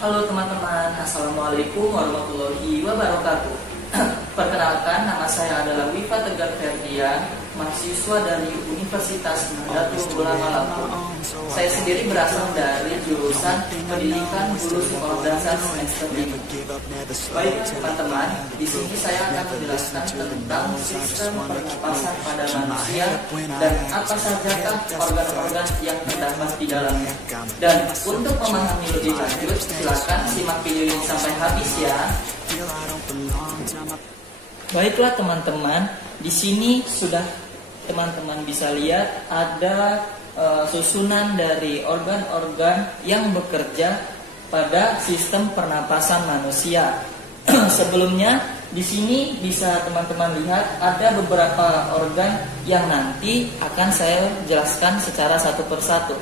Halo teman-teman, Assalamualaikum warahmatullahi wabarakatuh. Perkenalkan, nama saya adalah Wifa Tegar Ferdian, mahasiswa dari Universitas Nahdlatul Ulama Lampung. Saya sendiri berasal dari jurusan Pendidikan Guru Sekolah Dasar semester 5. Baik teman-teman, di sini saya akan menjelaskan tentang sistem pernapasan pada manusia dan apa sajakah organ-organ yang terdapat di dalamnya. Dan untuk memahami lebih lanjut, silakan simak video ini sampai habis ya. Baiklah teman-teman, di sini sudah teman-teman bisa lihat ada susunan dari organ-organ yang bekerja pada sistem pernapasan manusia. Sebelumnya di sini bisa teman-teman lihat ada beberapa organ yang nanti akan saya jelaskan secara satu persatu.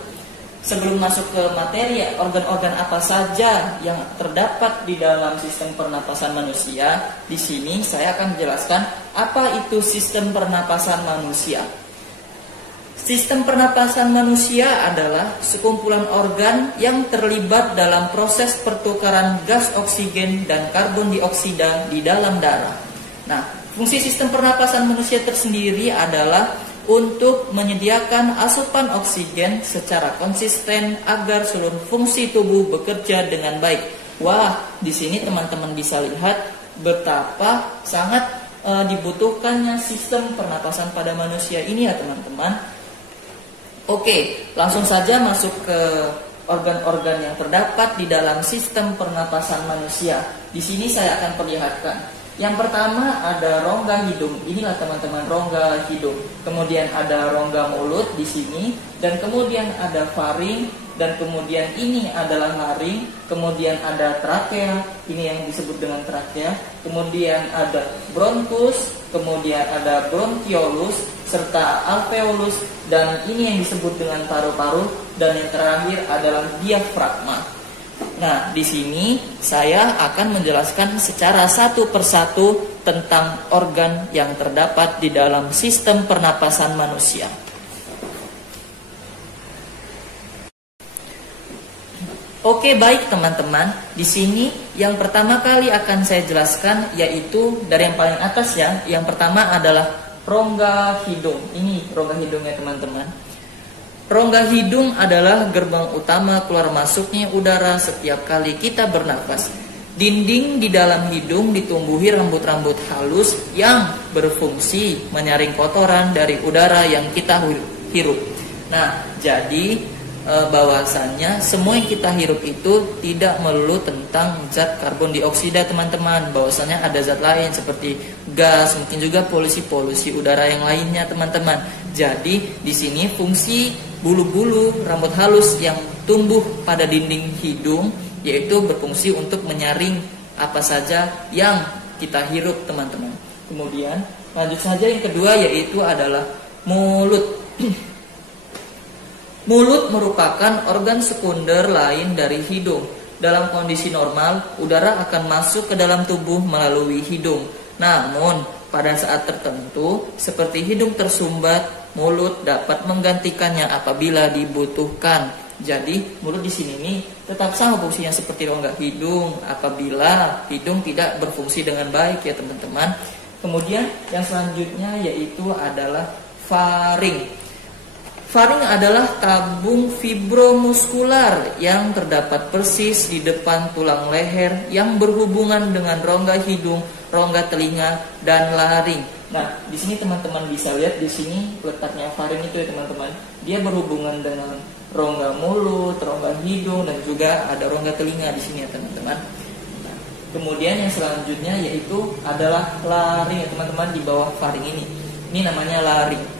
Sebelum masuk ke materi, organ-organ apa saja yang terdapat di dalam sistem pernapasan manusia, di sini saya akan menjelaskan apa itu sistem pernapasan manusia. Sistem pernapasan manusia adalah sekumpulan organ yang terlibat dalam proses pertukaran gas oksigen dan karbon dioksida di dalam darah. Nah, fungsi sistem pernapasan manusia tersendiri adalah untuk menyediakan asupan oksigen secara konsisten agar seluruh fungsi tubuh bekerja dengan baik. Wah, di sini teman-teman bisa lihat betapa sangat dibutuhkannya sistem pernapasan pada manusia ini ya teman-teman. Oke, langsung saja masuk ke organ-organ yang terdapat di dalam sistem pernapasan manusia. Di sini saya akan perlihatkan. Yang pertama ada rongga hidung. Inilah teman-teman rongga hidung. Kemudian ada rongga mulut di sini dan kemudian ada faring dan kemudian ini adalah laring, kemudian ada trakea, ini yang disebut dengan trakea. Kemudian ada bronkus, kemudian ada bronkiolus serta alveolus dan ini yang disebut dengan paru-paru dan yang terakhir adalah diafragma. Nah, di sini saya akan menjelaskan secara satu persatu tentang organ yang terdapat di dalam sistem pernapasan manusia. Oke, baik teman-teman. Di sini yang pertama kali akan saya jelaskan yaitu dari yang paling atas ya. Yang pertama adalah rongga hidung. Ini rongga hidungnya teman-teman. Rongga hidung adalah gerbang utama keluar masuknya udara setiap kali kita bernafas. Dinding di dalam hidung ditumbuhi rambut-rambut halus yang berfungsi menyaring kotoran dari udara yang kita hirup. Nah, jadi bahwasannya semua yang kita hirup itu tidak melulu tentang zat karbon dioksida teman-teman. Bahwasannya ada zat lain seperti gas, mungkin juga polusi udara yang lainnya teman-teman. Jadi di sini fungsi bulu-bulu rambut halus yang tumbuh pada dinding hidung yaitu berfungsi untuk menyaring apa saja yang kita hirup teman-teman. Kemudian lanjut saja yang kedua yaitu adalah mulut. Mulut merupakan organ sekunder lain dari hidung. Dalam kondisi normal, udara akan masuk ke dalam tubuh melalui hidung. Namun, pada saat tertentu, seperti hidung tersumbat, mulut dapat menggantikannya apabila dibutuhkan. Jadi, mulut di sini nih tetap sama fungsinya seperti rongga hidung apabila hidung tidak berfungsi dengan baik ya teman-teman. Kemudian yang selanjutnya yaitu adalah faring. Faring adalah tabung fibromuskular yang terdapat persis di depan tulang leher yang berhubungan dengan rongga hidung, rongga telinga, dan laring. Nah, di sini teman-teman bisa lihat di sini letaknya faring itu ya teman-teman. Dia berhubungan dengan rongga mulut, rongga hidung, dan juga ada rongga telinga di sini ya teman-teman. Nah, kemudian yang selanjutnya yaitu adalah laring ya teman-teman di bawah faring ini. Ini namanya laring.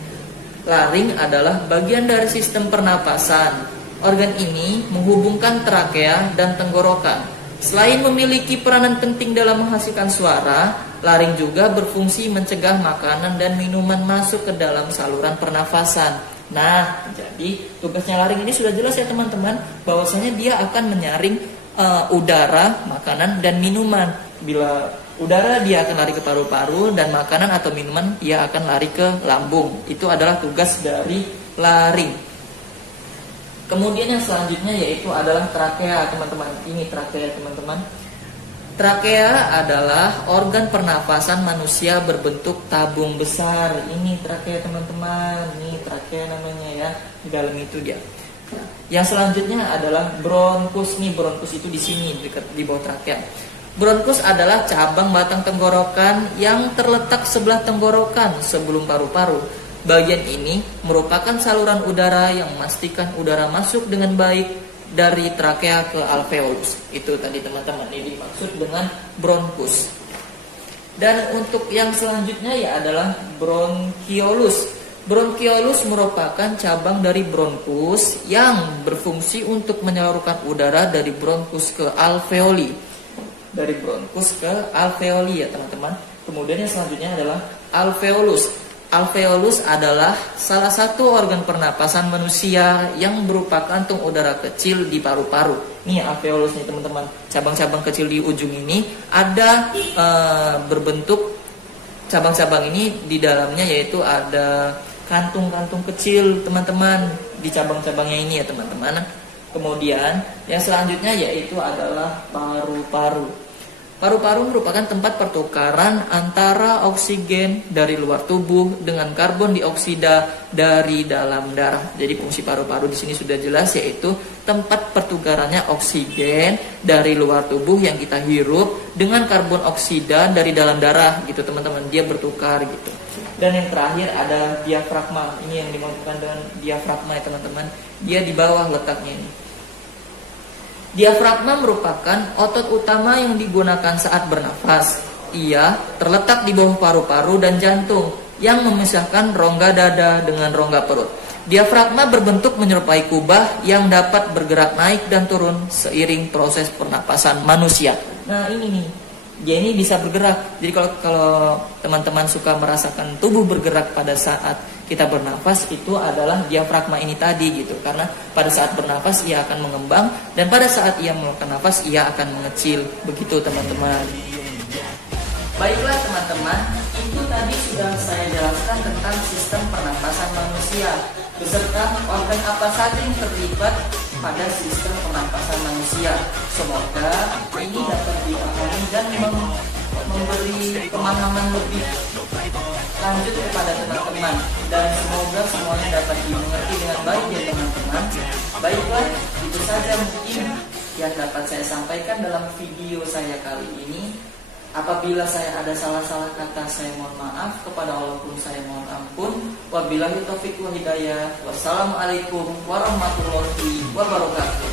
Laring adalah bagian dari sistem pernapasan. Organ ini menghubungkan trakea dan tenggorokan. Selain memiliki peranan penting dalam menghasilkan suara, laring juga berfungsi mencegah makanan dan minuman masuk ke dalam saluran pernafasan. Nah, jadi tugasnya laring ini sudah jelas ya teman-teman, bahwasanya dia akan menyaring udara, makanan, dan minuman. Bila udara dia akan lari ke paru-paru dan makanan atau minuman dia akan lari ke lambung. Itu adalah tugas dari laring. Kemudian yang selanjutnya yaitu adalah trakea, teman-teman. Ini trakea, teman-teman. Trakea adalah organ pernafasan manusia berbentuk tabung besar. Ini trakea, teman-teman. Ini trakea namanya ya. Di dalam itu dia. Yang selanjutnya adalah bronkus. Nih, bronkus itu di sini dekat di bawah trakea. Bronkus adalah cabang batang tenggorokan yang terletak sebelah tenggorokan sebelum paru-paru. Bagian ini merupakan saluran udara yang memastikan udara masuk dengan baik dari trakea ke alveolus. Itu tadi teman-teman, ini dimaksud dengan bronkus. Dan untuk yang selanjutnya ya adalah bronkiolus. Bronkiolus merupakan cabang dari bronkus yang berfungsi untuk menyalurkan udara dari bronkus ke alveoli. Dari bronkus ke alveoli ya teman-teman. Kemudian yang selanjutnya adalah alveolus. Alveolus adalah salah satu organ pernapasan manusia yang berupa kantung udara kecil di paru-paru. Nih alveolus nih teman-teman, cabang-cabang kecil di ujung ini ada berbentuk cabang-cabang ini di dalamnya, yaitu ada kantung-kantung kecil teman-teman di cabang-cabangnya ini ya teman-teman. Kemudian yang selanjutnya yaitu adalah paru-paru. Paru-paru merupakan tempat pertukaran antara oksigen dari luar tubuh dengan karbon dioksida dari dalam darah. Jadi fungsi paru-paru di sini sudah jelas, yaitu tempat pertukarannya oksigen dari luar tubuh yang kita hirup dengan karbon oksida dari dalam darah gitu teman-teman. Dia bertukar gitu. Dan yang terakhir ada diafragma. Ini yang dimaksudkan dengan diafragma ya teman-teman. Dia di bawah letaknya ini. Diafragma merupakan otot utama yang digunakan saat bernafas. Ia terletak di bawah paru-paru dan jantung yang memisahkan rongga dada dengan rongga perut. Diafragma berbentuk menyerupai kubah yang dapat bergerak naik dan turun seiring proses pernapasan manusia. Nah ini nih, dia ini bisa bergerak. Jadi kalau teman-teman suka merasakan tubuh bergerak pada saat kita bernafas, itu adalah diafragma ini tadi gitu. Karena pada saat bernafas ia akan mengembang, dan pada saat ia mengeluarkan nafas ia akan mengecil. Begitu teman-teman. Baiklah teman-teman, itu tadi sudah saya jelaskan tentang sistem pernapasan manusia beserta organ apa saja yang terlibat pada sistem pernapasan manusia. Semoga ini dapat dipahami dan memberi pemahaman lebih lanjut kepada teman-teman, dan semoga semuanya dapat dimengerti dengan baik ya teman-teman. Baiklah, itu saja mungkin yang dapat saya sampaikan dalam video saya kali ini. Apabila saya ada salah-salah kata, saya mohon maaf. Kepada Allah pun saya mohon ampun. Wabillahi taufiq wal hidayah. Wassalamualaikum warahmatullahi wabarakatuh.